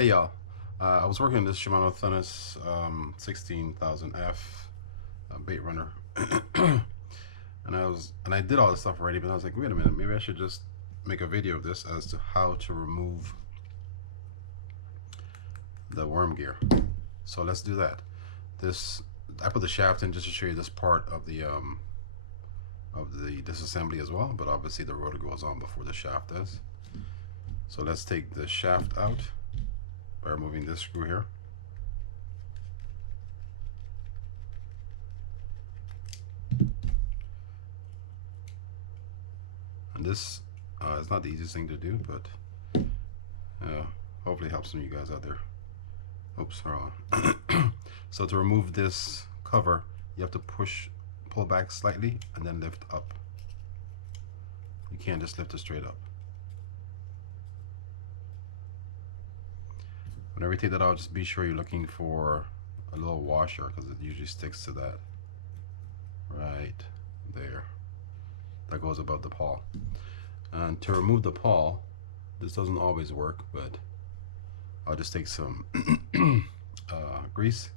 Hey y'all, I was working on this Shimano Thunnus 16,000F bait runner, and I did all this stuff already, but I was like, wait a minute, maybe I should just make a video of this as to how to remove the worm gear. So let's do that. I put the shaft in just to show you this part of the disassembly as well, but obviously the rotor goes on before the shaft does. So let's take the shaft out by removing this screw here. And this is not the easiest thing to do, but hopefully it helps some of you guys out there. Oops, wrong. So to remove this cover, you have to pull back slightly and then lift up. You can't just lift it straight up. Whenever you take that out, just be sure you're looking for a little washer, because it usually sticks to that right there. That goes above the paw. And to remove the paw, this doesn't always work, but I'll just take some grease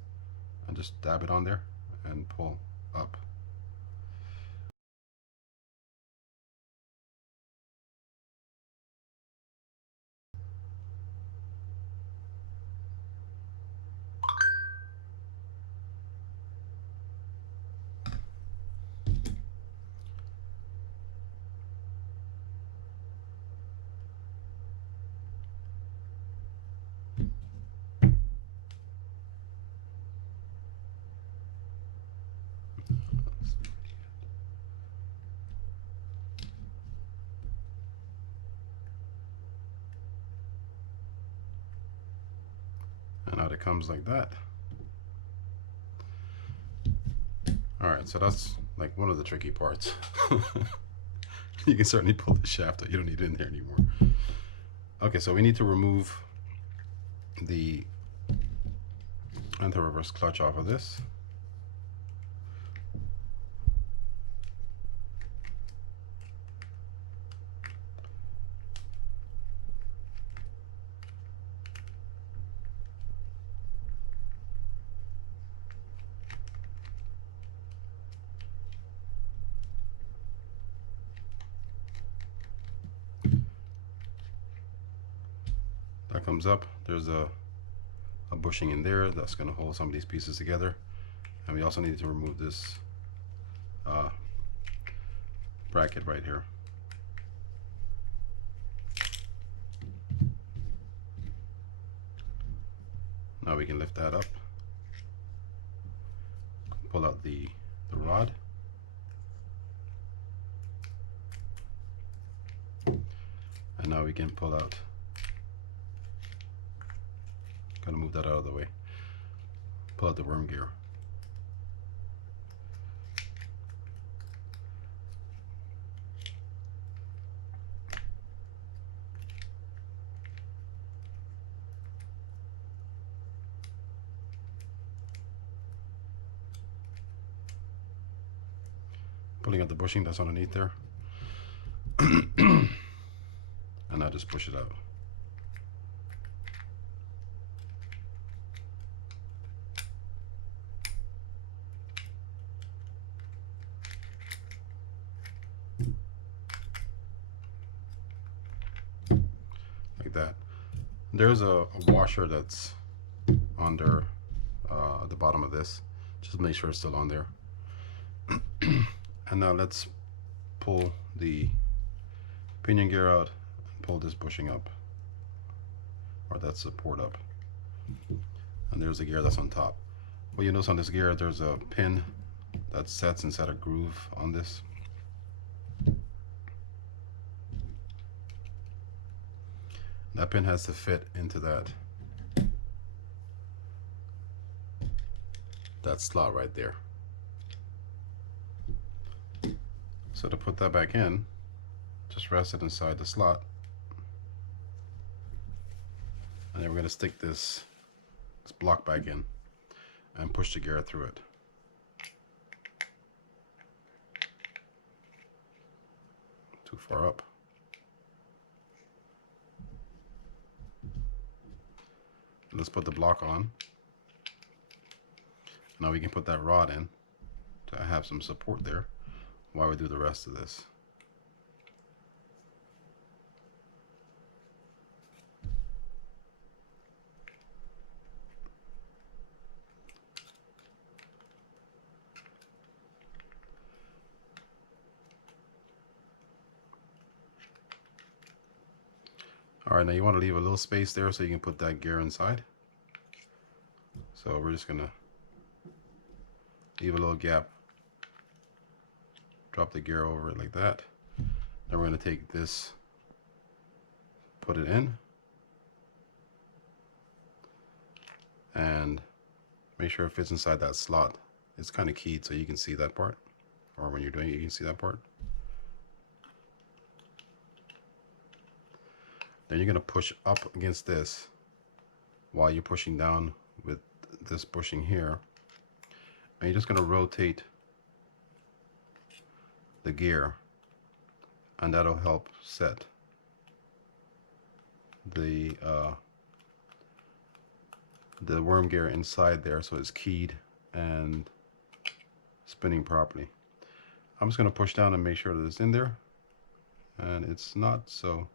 and just dab it on there and pull up. And out it comes like that. Alright, so that's like one of the tricky parts. You can certainly pull the shaft out, you don't need it in there anymore. Okay, so we need to remove the anti-reverse clutch off of this. That comes up. There's a bushing in there that's going to hold some of these pieces together, and we also need to remove this bracket right here. Now we can lift that up, pull out the rod, and now we can pull out, gonna move that out of the way, pull out the worm gear. Pulling out the bushing that's underneath there. And now just push it out. Like that. There's a washer that's under the bottom of this. Just make sure it's still on there. And now let's pull the pinion gear out and pull this bushing up, or that support up. And there's the gear that's on top. Well, you notice on this gear there's a pin that sets inside a groove on this. That pin has to fit into that slot right there. So to put that back in, just rest it inside the slot, and then we're going to stick this block back in and push the gear through it. Too far up. Let's put the block on. Now we can put that rod in to have some support there while we do the rest of this. All right, now you want to leave a little space there so you can put that gear inside. So we're just gonna leave a little gap, drop the gear over it like that. Then we're gonna take this, put it in, and make sure it fits inside that slot. It's kind of keyed so you can see that part, or when you're doing it you can see that part. Then you're going to push up against this while you're pushing down with this bushing here. And you're just going to rotate the gear, and that'll help set the worm gear inside there so it's keyed and spinning properly. I'm just going to push down and make sure that it's in there, and it's not, so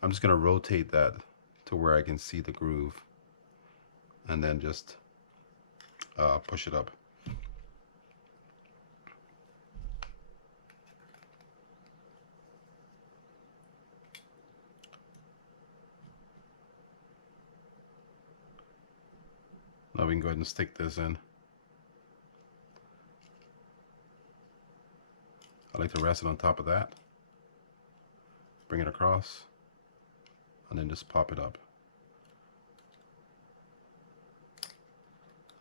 I'm just going to rotate that to where I can see the groove, and then just push it up. Now we can go ahead and stick this in. I like to rest it on top of that, bring it across, and then just pop it up.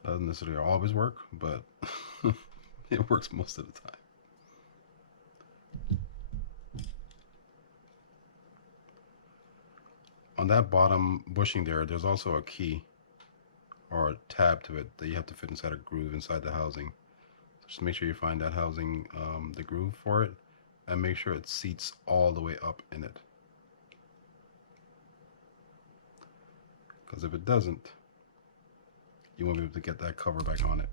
Doesn't necessarily always work, but it works most of the time. On that bottom bushing there, there's also a key or a tab to it that you have to fit inside a groove inside the housing. So just make sure you find that housing, the groove for it, and make sure it seats all the way up in it. Because if it doesn't, you won't be able to get that cover back on it.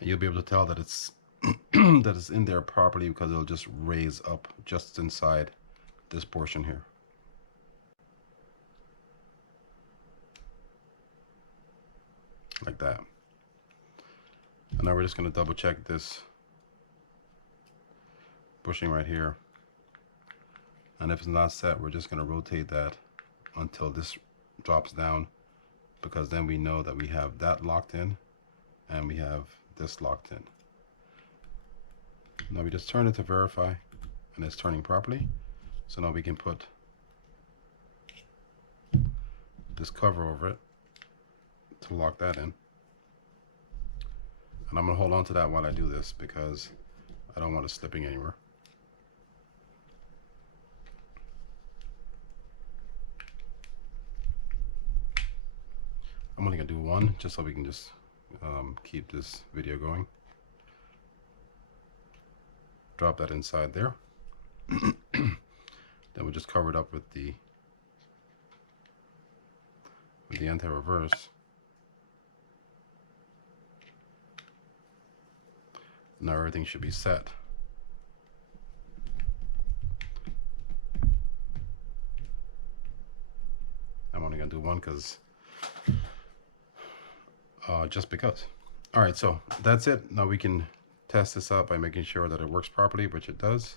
And you'll be able to tell that it's that it's in there properly because it'll just raise up just inside this portion here. Like that. And now we're just going to double check this bushing right here, and if it's not set, we're just going to rotate that until this drops down, because then we know that we have that locked in and we have this locked in. Now we just turn it to verify, and it's turning properly. So now we can put this cover over it to lock that in, and I'm going to hold on to that while I do this because I don't want it slipping anywhere. I'm only going to do one just so we can just keep this video going. Drop that inside there. Then we'll just cover it up with the anti-reverse. Now everything should be set. I'm only going to do one because just because. All right, so that's it. Now we can test this out by making sure that it works properly, which it does,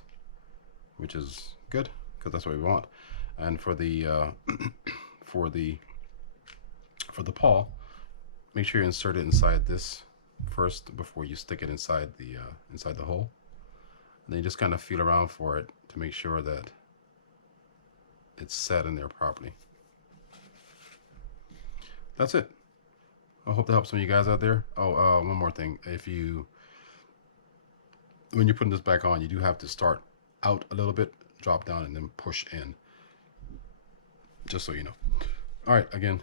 which is good because that's what we want. And for the for the pawl, make sure you insert it inside this first before you stick it inside the hole. And then you just kind of feel around for it to make sure that it's set in there properly. That's it. I hope that helps some of you guys out there. Oh, one more thing. When you're putting this back on, you do have to start out a little bit, drop down, and then push in. Just so you know. All right, again,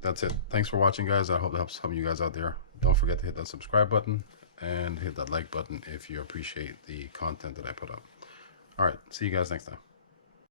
that's it. Thanks for watching, guys. I hope that helps some of you guys out there. Don't forget to hit that subscribe button and hit that like button if you appreciate the content that I put up. All right, see you guys next time.